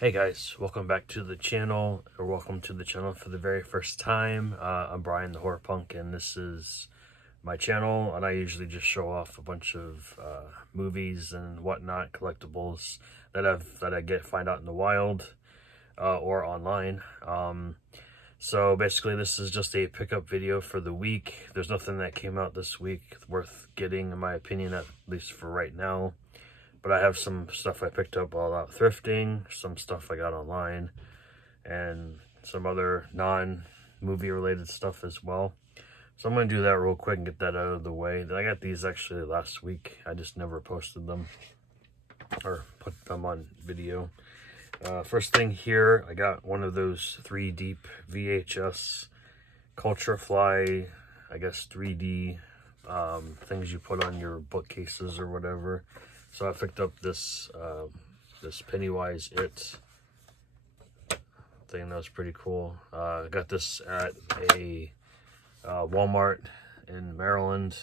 Hey guys, welcome back to the channel, or welcome to the channel for the very first time. I'm Brian the Horror Punk, and this is my channel, and I usually just show off a bunch of movies and whatnot, collectibles that I find out in the wild or online. So basically, this is just a pickup video for the week. There's nothing that came out this week worth getting, in my opinion, at least for right now. But I have some stuff I picked up all out thrifting, some stuff I got online, and some other non-movie related stuff as well. So I'm going to do that real quick and get that out of the way. I got these actually last week. I just never posted them or put them on video. First thing here, I got one of those 3 deep VHS Culture Fly, I guess 3D things you put on your bookcases or whatever. So I picked up this this Pennywise It thing. That was pretty cool. I got this at a Walmart in Maryland.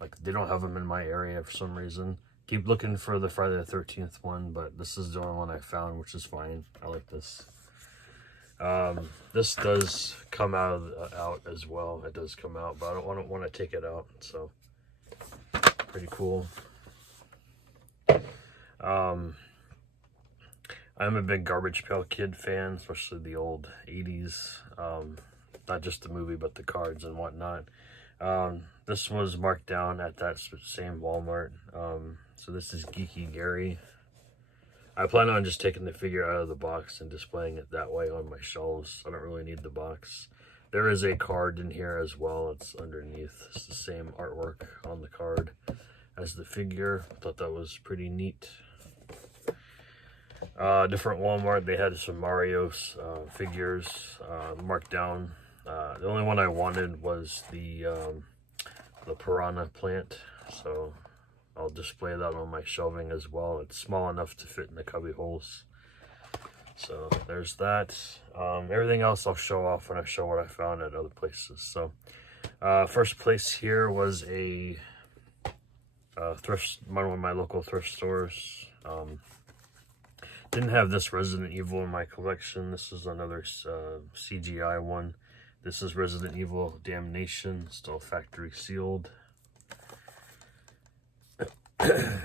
Like, they don't have them in my area for some reason. Keep looking for the Friday the 13th one, but this is the only one I found, which is fine. I like this. This does come out as well. It does come out, but I don't want to take it out. So pretty cool. I'm a big Garbage Pail Kid fan, especially the old 80s. Not just the movie, but the cards and whatnot. This was marked down at that same Walmart. So this is Geeky Gary. I plan on just taking the figure out of the box and displaying it that way on my shelves. I don't really need the box. There is a card in here as well. It's underneath. It's the same artwork on the card as the figure. I thought that was pretty neat. Different Walmart, they had some Mario's figures marked down. The only one I wanted was the piranha plant, so I'll display that on my shelving as well. It's small enough to fit in the cubby holes. So there's that. Everything else I'll show off when I show what I found at other places. So first place here was a one of my local thrift stores. Didn't have this Resident Evil in my collection. This is another CGI one. This is Resident Evil Damnation, still factory sealed. I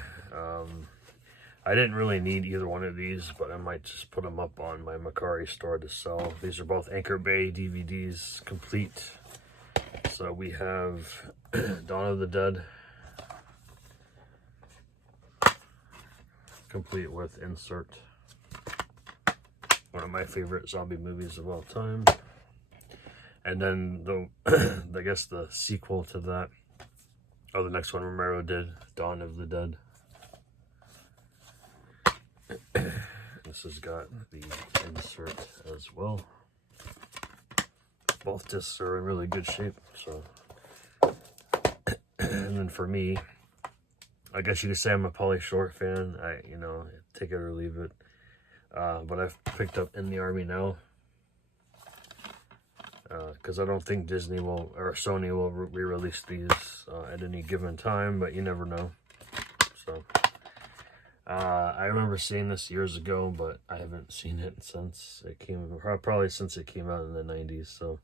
didn't really need either one of these, but I might just put them up on my Macari store to sell. These are both Anchor Bay DVDs, complete. So we have Dawn of the Dead, complete with insert. One of my favorite zombie movies of all time. And then the I guess the sequel to that, the next one Romero did, Dawn of the Dead. This has got the insert as well. Both discs are in really good shape. So, and then for me, I guess you could say I'm a Pauly Shore fan. Take it or leave it. But I've picked up In the Army Now, because I don't think Disney will, or Sony will re-release these at any given time, but you never know. So I remember seeing this years ago, but I haven't seen it since it came, probably since it came out in the 90s, so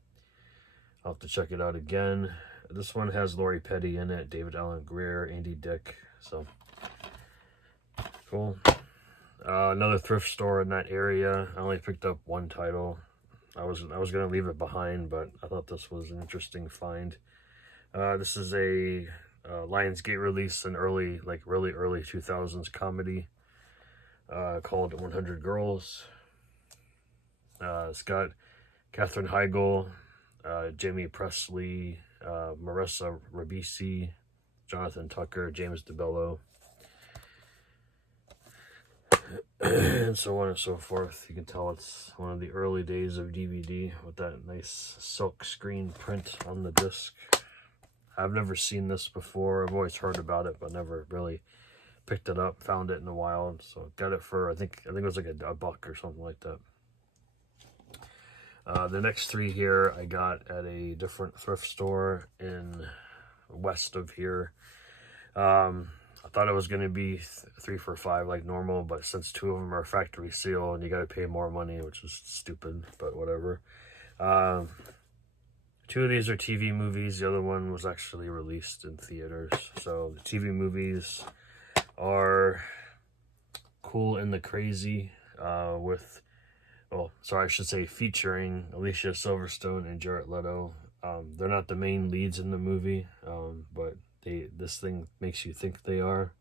I'll have to check it out again. This one has Lori Petty in it, David Alan Grier, Andy Dick, so cool. Another thrift store in that area. I only picked up one title. I was gonna leave it behind, but I thought this was an interesting find. This is a Lionsgate release, an really early 2000s comedy called 100 Girls. It's got Katherine Heigl, Jamie Presley, Marissa Ribisi, Jonathan Tucker, James DeBello, and so on and so forth. You can tell it's one of the early days of DVD with that nice silk screen print on the disc. I've never seen this before. I've always heard about it, but never really picked it up. Found it in the wild, so got it for I think it was like a $1 or something like that. The next 3 here I got at a different thrift store in west of here. I thought it was going to be 3 for $5 like normal, but since 2 of them are factory seal and you got to pay more money, which is stupid, but whatever. 2 of these are TV movies. The other one was actually released in theaters. So the TV movies are Cool and the Crazy with, well, sorry, I should say featuring Alicia Silverstone and Jared Leto. They're not the main leads in the movie, but this thing makes you think they are.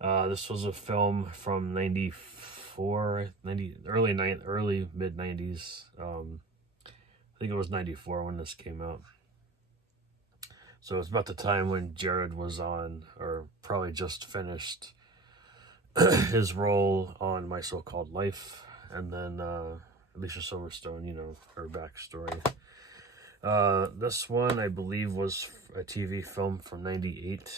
This was a film from 94, early mid 90s. I think it was 94 when this came out. So it's about the time when Jared was on, or probably just finished his role on My So-Called Life, and then Alicia Silverstone, you know, her backstory. This one, I believe, was a TV film from 98,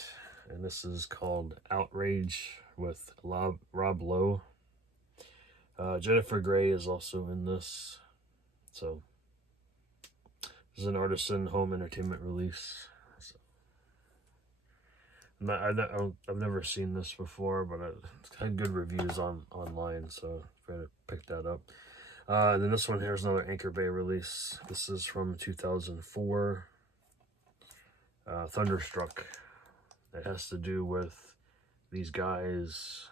and this is called Outrage with Rob Lowe. Jennifer Grey is also in this. So this is an artisan home entertainment release. So, I've never seen this before, but it's had good reviews online, so I'm going to pick that up. And then this one here is another Anchor Bay release. This is from 2004. Thunderstruck. It has to do with these guys,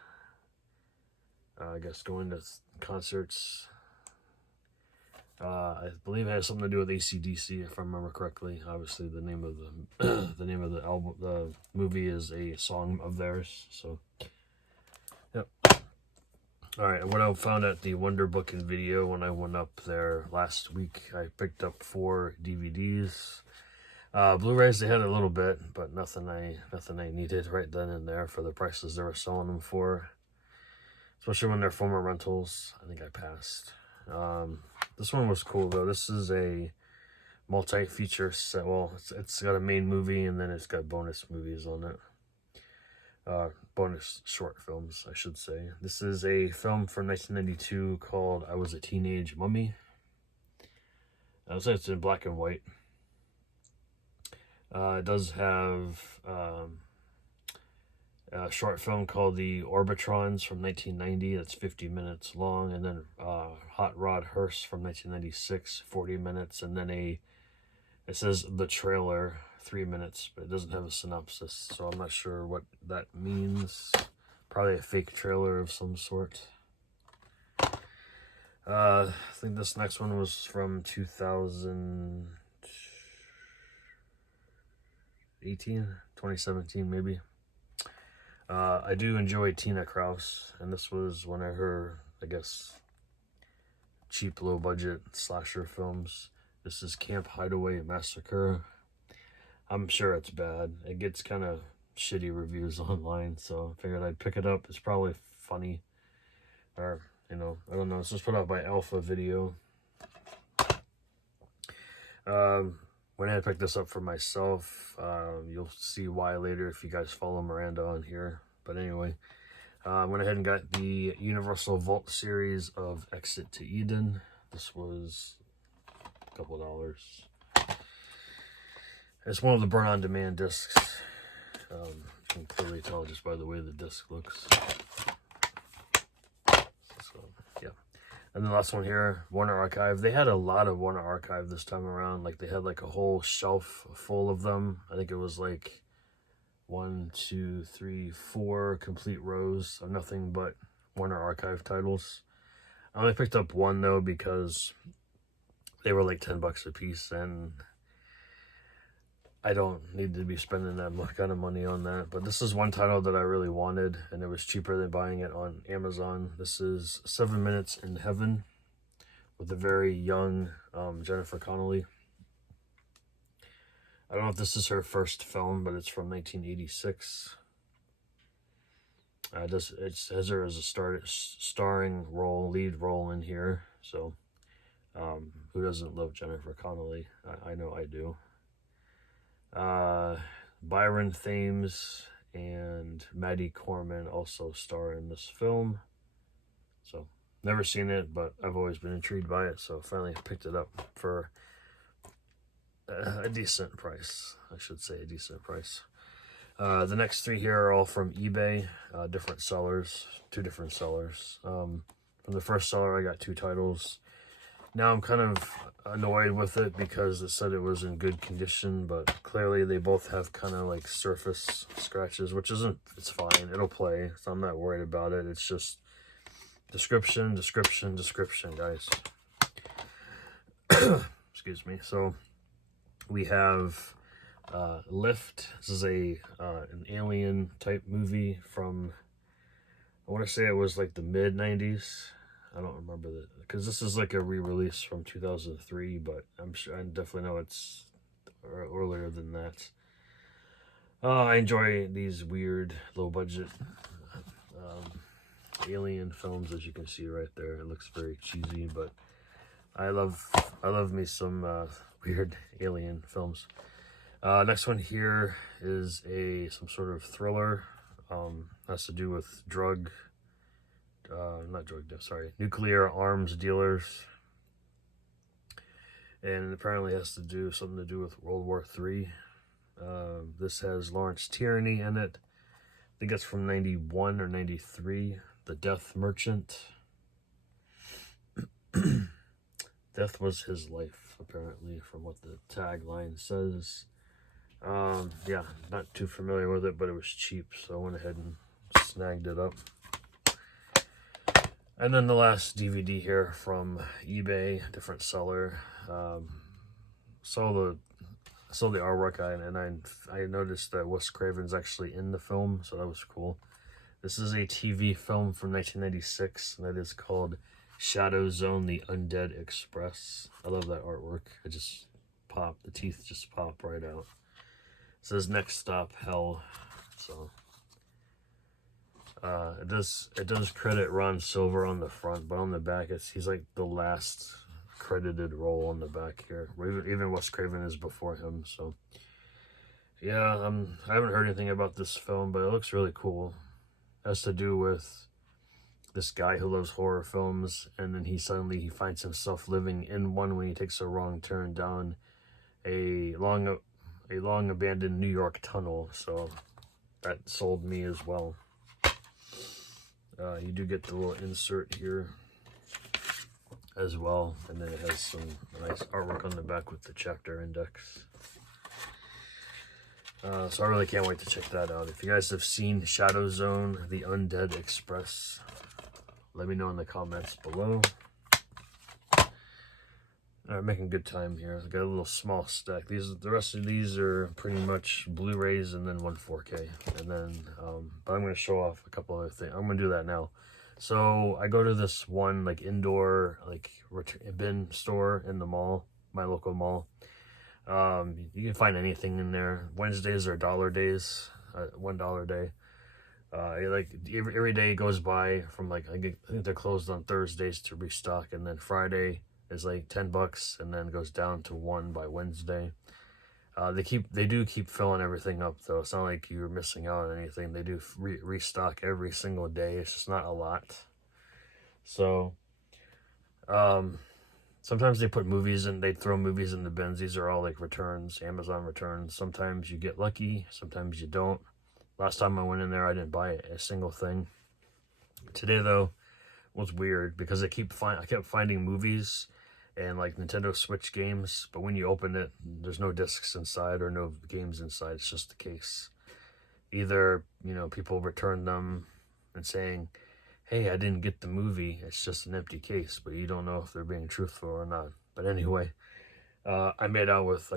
I guess, going to concerts. I believe it has something to do with AC/DC, if I remember correctly. Obviously, the name of the name of the album, the movie, is a song of theirs. So, yep. All right. What I found at the Wonder Book and Video when I went up there last week, I picked up 4 DVDs. Blu-rays they had a little bit, but nothing I needed right then and there for the prices they were selling them for. Especially when they're former rentals. I think I passed. This one was cool though. This is a multi-feature set. Well, it's got a main movie and then it's got bonus movies on it. Bonus short films, I should say. This is a film from 1992 called I Was a Teenage Mummy. I would say it's in black and white. It does have a short film called The Orbitrons from 1990. That's 50 minutes long. And then Hot Rod Hearst from 1996, 40 minutes. And then it says The Trailer, 3 minutes, but it doesn't have a synopsis. So I'm not sure what that means. Probably a fake trailer of some sort. I think this next one was from 2017 maybe. I do enjoy Tina Kraus, and this was one of her, I guess, cheap, low-budget slasher films. This is Camp Hideaway Massacre. I'm sure it's bad. It gets kind of shitty reviews online, so I figured I'd pick it up. It's probably funny, or, you know, I don't know. This was put out by Alpha Video. When I picked this up for myself, you'll see why later if you guys follow Miranda on here. But anyway, I went ahead and got the Universal Vault series of Exit to Eden. This was a couple $. It's one of the burn-on-demand discs. You can clearly tell just by the way the disc looks. So, yeah. And the last one here, Warner Archive. They had a lot of Warner Archive this time around. Like, they had like a whole shelf full of them. I think it was like 1, 2, 3, 4 complete rows of nothing but Warner Archive titles. I only picked up one though because they were like $10 a piece, and I don't need to be spending that kind of money on that. But this is one title that I really wanted, and it was cheaper than buying it on Amazon. This is 7 Minutes in Heaven with a very young Jennifer Connelly. I don't know if this is her first film, but it's from 1986. It has her as a starring role, lead role in here. So, who doesn't love Jennifer Connelly? I know I do. Byron Thames and Maddie Corman also star in this film. So, never seen it, but I've always been intrigued by it. So, finally picked it up for a decent price. I should say a decent price. The next three here are all from eBay, different sellers, two different sellers. From the first seller, I got 2 titles. Now I'm kind of annoyed with it because it said it was in good condition, but clearly they both have kind of like surface scratches, which isn't, it's fine, it'll play, so I'm not worried about it. It's just description, description, description, guys. Excuse me. So we have Lift. This is an alien type movie from, I want to say it was like the mid 90s. I don't remember that because this is like a re-release from 2003, but I'm sure, I definitely know it's earlier than that. I enjoy these weird low budget alien films, as you can see right there. It looks very cheesy, but I love me some weird alien films. Next one here is some sort of thriller. Has to do with nuclear arms dealers, and apparently has to do something to do with World War III. This has Lawrence Tierney in it. I think it's from 91 or 93. The Death Merchant. Death was his life, apparently, from what the tagline says. Yeah, not too familiar with it, but it was cheap, so I went ahead and snagged it up. And then the last DVD here from eBay, different seller. Saw the artwork, and I noticed that Wes Craven's actually in the film, so that was cool. This is a TV film from 1996, and that is called Shadow Zone: The Undead Express. I love that artwork. It just popped. The teeth just pop right out. It says Next Stop Hell. So it does credit Ron Silver on the front, but on the back he's like the last credited role on the back here. Even Wes Craven is before him. So yeah, I haven't heard anything about this film, but it looks really cool. It has to do with this guy who loves horror films, and then he finds himself living in one when he takes a wrong turn down a long abandoned New York tunnel. So that sold me as well. You do get the little insert here as well, and then it has some nice artwork on the back with the chapter index. So I really can't wait to check that out. If you guys have seen Shadow Zone: The Undead Express, let me know in the comments below. Alright, making good time here. I got a little small stack. The rest of these are pretty much Blu-rays and then one 4K. And then, but I'm going to show off a couple other things. I'm going to do that now. So I go to this one like indoor like bin store in the mall, my local mall. You can find anything in there. Wednesdays are dollar days, $1 day. Like every day goes by from like I think they're closed on Thursdays to restock, and then Friday is like $10, and then goes down to 1 by Wednesday. They do keep filling everything up though. It's not like you're missing out on anything. They do restock every single day. It's just not a lot. So, sometimes they put movies in. They throw movies in the bins. These are all like returns, Amazon returns. Sometimes you get lucky. Sometimes you don't. Last time I went in there, I didn't buy a single thing. Today though was weird because I kept finding movies and like Nintendo Switch games, but when you open it, there's no discs inside or no games inside. It's just the case. Either, you know, people return them and saying, hey, I didn't get the movie, it's just an empty case, but you don't know if they're being truthful or not. But anyway, I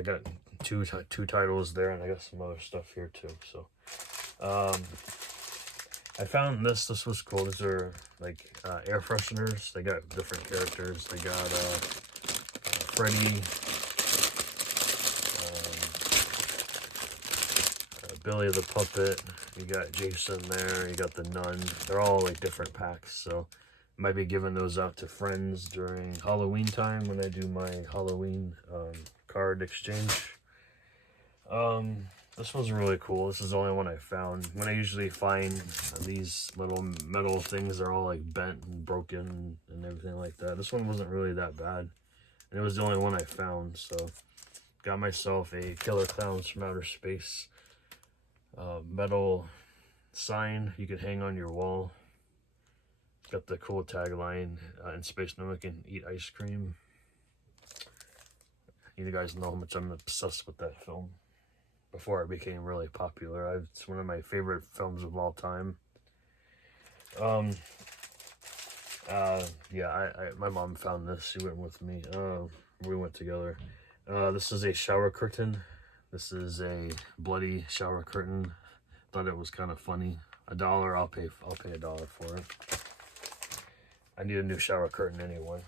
got two titles there, and I got some other stuff here too. So I found this was cool. These are like air fresheners. They got different characters. They got Freddy, Billy the Puppet, you got Jason there, you got the Nun. They're all like different packs, so I might be giving those out to friends during Halloween time when I do my Halloween card exchange. This one's really cool. This is the only one I found. When I usually find these little metal things, they're all like bent and broken and everything like that. This one wasn't really that bad, and it was the only one I found, so got myself a Killer Clowns from Outer Space metal sign you can hang on your wall. It's got the cool tagline, in space no one can eat ice cream. You guys know how much I'm obsessed with that film. Before it became really popular, it's one of my favorite films of all time. Yeah, my mom found this. She went with me. We went together. This is a shower curtain. This is a bloody shower curtain. Thought it was kind of funny. $1. I'll pay $1 for it. I need a new shower curtain anyway.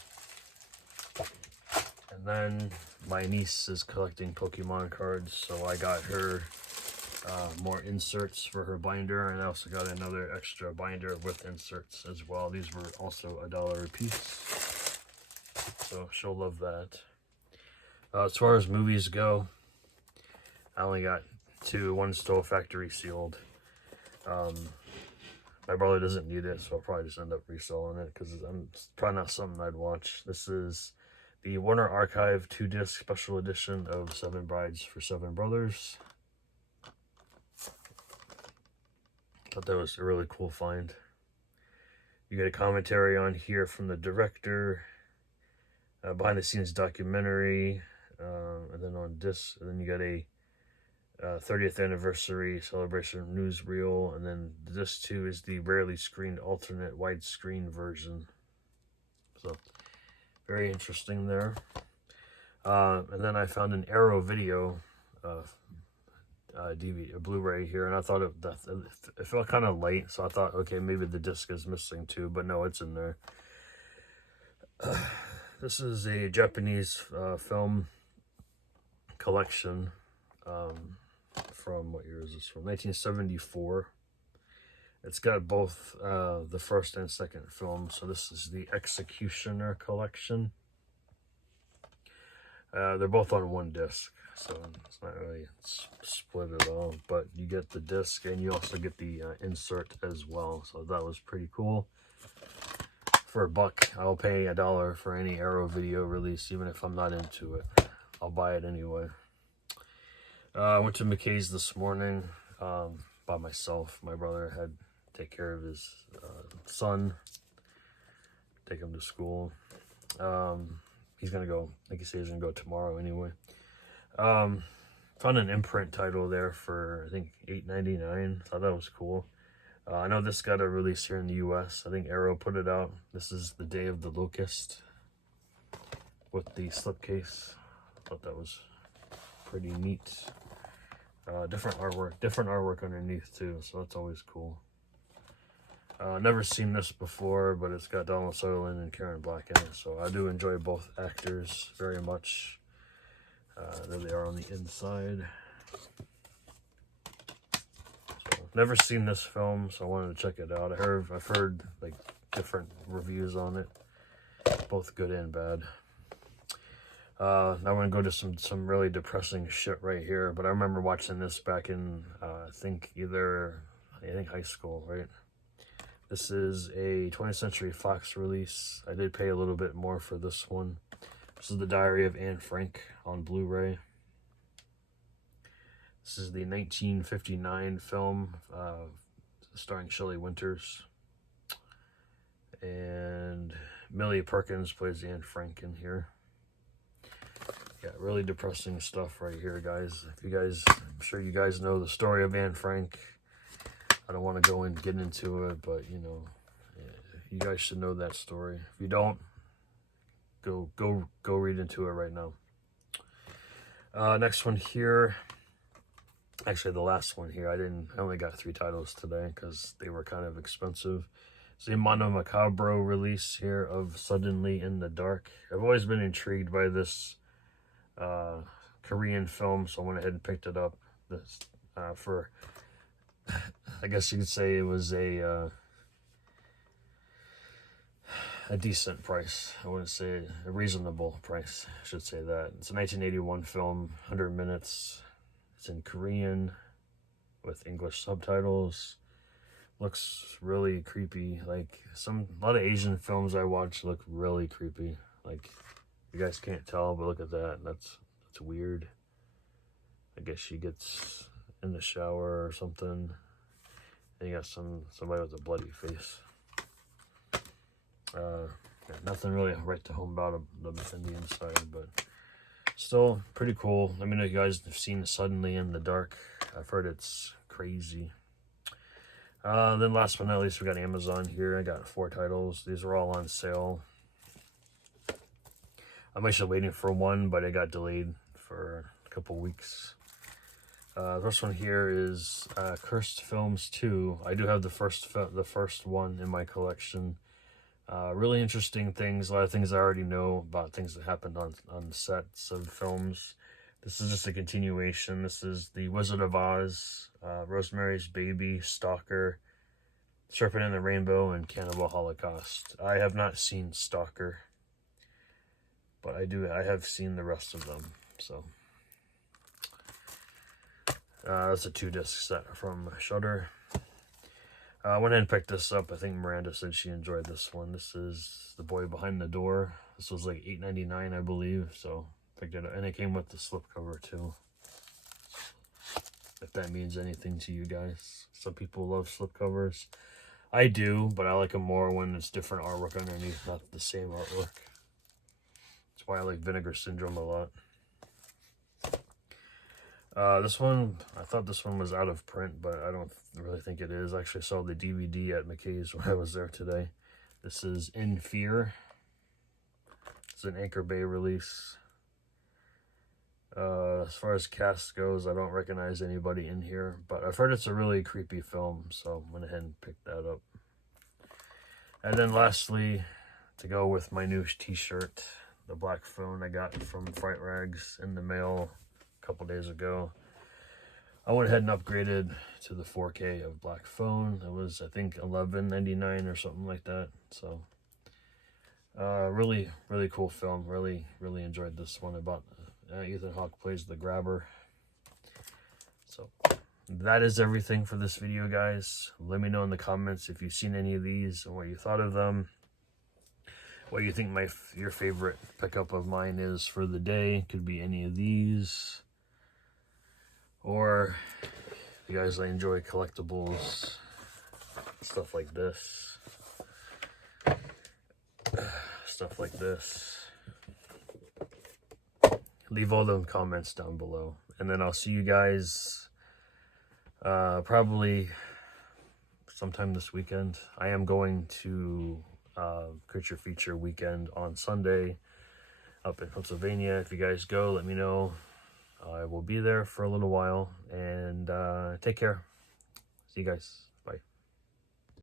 And then my niece is collecting Pokemon cards, so I got her more inserts for her binder, and I also got another extra binder with inserts as well. These were also $1 a piece, so she'll love that. As far as movies go, I only got 2. One's still factory sealed. My brother doesn't need it, so I'll probably just end up reselling it because it's probably not something I'd watch. This is the Warner Archive 2-disc special edition of 7 Brides for 7 Brothers. Thought that was a really cool find. You get a commentary on here from the director, behind the scenes documentary, and then on disc, and then you got a 30th anniversary celebration newsreel, and then disc 2 is the rarely screened alternate widescreen version. So very interesting there. And then I found an Arrow video DVD, a Blu-ray here, and I thought it felt kind of light, so I thought, okay, maybe the disc is missing too, but no, it's in there. This is a Japanese film collection. From what year is this from? 1974. It's got both the first and second film. So this is the Executioner collection. They're both on one disc, so it's not really split at all. But you get the disc, and you also get the insert as well. So that was pretty cool. For $1, I'll pay $1 for any Arrow video release, even if I'm not into it. I'll buy it anyway. I went to McKay's this morning by myself. My brother had to take care of his son, take him to school. He's gonna go, like he said, he's gonna go tomorrow anyway. Found an imprint title there for, I think, $8.99. Thought that was cool. I know this got a release here in the US. I think Arrow put it out. This is The Day of the Locust with the slipcase. Thought that was pretty neat. Different artwork underneath too, so that's always cool. Never seen this before, but it's got Donald Sutherland and Karen Black in it, so I do enjoy both actors very much. There they are on the inside. So, never seen this film, so I wanted to check it out. I've heard like different reviews on it, both good and bad. Now I'm gonna go to some really depressing shit right here, but I remember watching this back in I think high school, right? This is a 20th Century Fox release. I did pay a little bit more for this one. This is The Diary of Anne Frank on Blu-ray. This is the 1959 film starring Shelley Winters, and Millie Perkins plays Anne Frank in here. Yeah, really depressing stuff right here, guys. I'm sure you guys know the story of Anne Frank. I don't want to go and get into it, but you know, you guys should know that story. If you don't, go read into it right now. Next one here, actually the last one here. I only got 3 titles today because they were kind of expensive. It's the Mono Macabro release here of Suddenly in the Dark. I've always been intrigued by this Korean film, so I went ahead and picked it up. This for, I guess you could say it was a decent price. I wouldn't say a reasonable price, I should say that. It's a 1981 film, 100 minutes. It's in Korean with English subtitles. Looks really creepy. Like a lot of Asian films I watch look really creepy. Like, you guys can't tell, but look at that. That's weird. I guess she gets in the shower or something. And you got somebody with a bloody face. Yeah, nothing really right to home about them in the inside, but still pretty cool. Let me know if you guys have seen Suddenly in the Dark. I've heard it's crazy. Then last but not least, we got Amazon here. I got 4 titles. These are all on sale. I'm actually waiting for one, but it got delayed for a couple weeks. The first one here is Cursed Films 2. I do have the first one in my collection. Really interesting things, a lot of things I already know about things that happened on sets of films. This is just a continuation. This is The Wizard of Oz, Rosemary's Baby, Stalker, Serpent and the Rainbow, and Cannibal Holocaust. I have not seen Stalker, but I have seen the rest of them. So that's a 2-disc set from Shudder. I went ahead and picked this up. I think Miranda said she enjoyed this one. This is The Boy Behind the Door. This was like $8.99, I believe. So picked it up, and it came with the slipcover too. If that means anything to you guys. Some people love slipcovers. I do, but I like them more when it's different artwork underneath, not the same artwork. That's why I like Vinegar Syndrome a lot. This one, I thought this one was out of print, but I don't really think it is. I actually saw the DVD at McKay's when I was there today. This is In Fear. It's an Anchor Bay release. As far as cast goes, I don't recognize anybody in here, but I've heard it's a really creepy film, so I went ahead and picked that up. And then lastly, to go with my new t-shirt, the black phone I got from Fright Rags in the mail couple days ago. I went ahead and upgraded to the 4K of black phone. It was, I think, $11.99 or something like that. So really cool film. Really enjoyed this one. About Ethan Hawke plays the grabber. So that is everything for this video, guys. Let me know in the comments if you've seen any of these and what you thought of them, what you think your favorite pickup of mine is for the day. Could be any of these. Or if you guys enjoy collectibles, stuff like this, leave all the comments down below. And then I'll see you guys probably sometime this weekend. I am going to Creature Feature weekend on Sunday up in Pennsylvania. If you guys go, let me know. I will be there for a little while, and take care. See you guys.